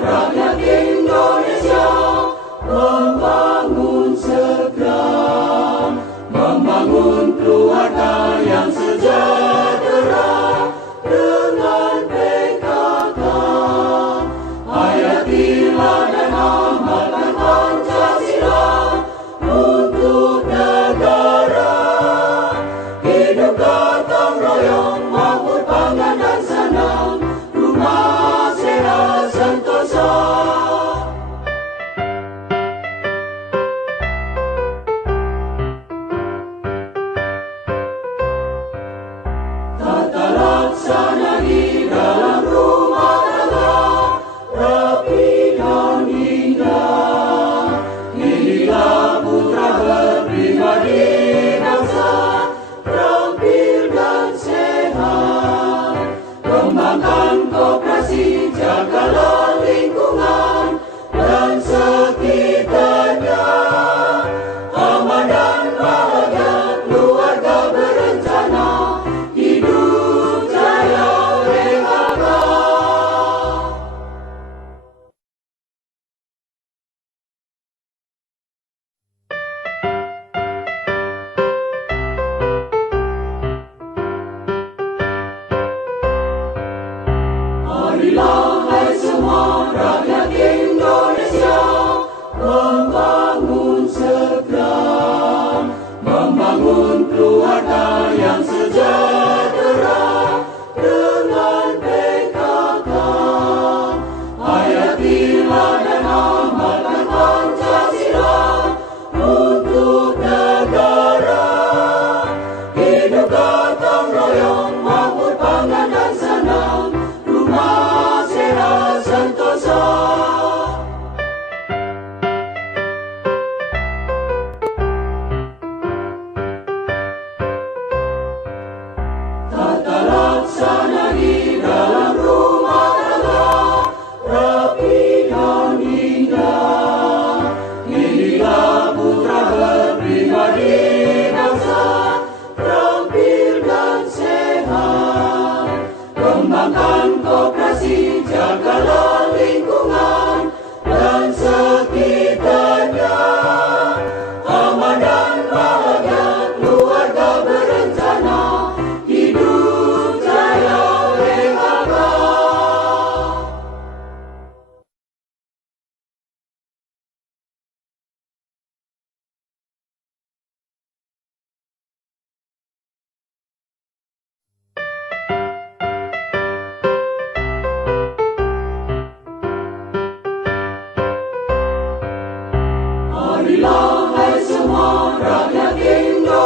rakyat Indonesia membangun segera, membangun keluarga yang sejahtera dengan PKK. Hayatilah dan amalkan Pancasila untuk negara. Hidup gotong royong, makmur pangan dan senang, rumah sehat sentosa. Tata laksana di dalam rumah tangga rapi dan indah. Inilah putra berpribadi bangsa, terampil dan sehat. Kembangkan koperasi, jagalah lingkungan dan sekitarnya. Aman dan bahagia keluarga berencana, hidup jaya PKK. Marilah hai semua rakyat Indonesia membangun segera, membangun keluarga yang sejahtera dengan PKK. Hayatilah dan amalkan Pancasila untuk negara. Hidup gotong royong, makmur pangan dan senang, rumah sehat sentosa. Tata laksana di dalam rumah tangga rapi dan indah. Inilah putra berpribadi bangsa, terampil dan sehat. Kembangkan koperasi, jagalah lingkungan dan sekitarnya. Aman dan bahagia keluarga berencana, hidup jaya PKK. Marilah hai semua rakyat